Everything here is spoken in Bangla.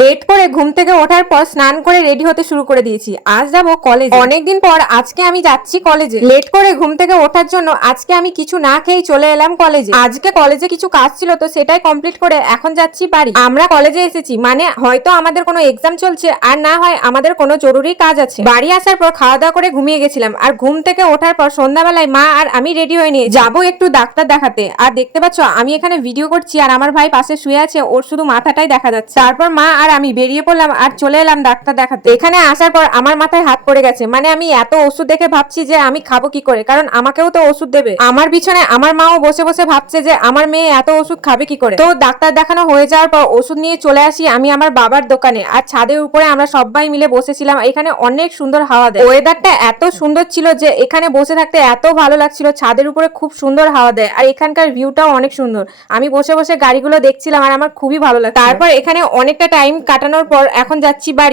লেট করে ঘুম থেকে ওঠার পর স্নান করে রেডি হতে শুরু করে দিয়েছি। আজ যাব কলেজে। অনেকদিন পর আজকে আমি যাচ্ছি কলেজে। লেট করে ঘুম থেকে ওঠার জন্য আজকে আমি কিছু না খেয়েই চলে এলাম কলেজে। আজকে কলেজে কিছু কাজ ছিল, তো সেটাই কমপ্লিট করে এখন যাচ্ছি বাড়ি। আমরা কলেজে এসেছি মানে হয়তো আমাদের কোনো এক্সাম চলছে, আর না হয় আমাদের কোনো জরুরি কাজ আছে। বাড়ি আসার পর খাওয়া দাওয়া করে ঘুমিয়ে গেছিলাম, আর ঘুম থেকে ওঠার পর সন্ধ্যাবেলায় মা আর আমি রেডি হয়ে নিয়ে যাবো একটু ডাক্তার দেখাতে। আর দেখতে পাচ্ছ আমি এখানে ভিডিও করছি, আর আমার ভাই পাশে শুয়ে আছে, ওর শুধু মাথাটাই দেখা যাচ্ছে। তারপর মা আর আমি বেরিয়ে পড়লাম আর চলে এলাম ডাক্তার দেখাতে। এখানে আসার পর আমার মাথায় হাত পড়ে গেছে, মানে আমি এত ওষুধ দেখে ভাবছি যে আমি খাবো কি করে, কারণ আমাকেও তো ওষুধ দেবে। আমার পিছনে আমার মাও বসে বসে ভাবছে যে আমার মেয়ে এত ওষুধ খাবে কি করে। তো ডাক্তার দেখানো হয়ে যাওয়ার পর ওষুধ নিয়ে চলে আসি আমি আমার বাবার দোকানে। আর ছাদের উপরে আমরা সবাই মিলে বসেছিলাম। এখানে অনেক সুন্দর হাওয়া দেয়, ওয়েদারটা এত সুন্দর ছিল যে এখানে বসে থাকতে এত ভালো লাগছিল। ছাদের উপরে খুব সুন্দর হাওয়া দেয়, আর এখানকার ভিউটাও অনেক সুন্দর। আমি বসে বসে গাড়িগুলো দেখছিলাম আর আমার খুবই ভালো লাগছে। তারপর এখানে অনেকটা টাইম কাটানোর পর এখন যাচ্ছি বাড়ি।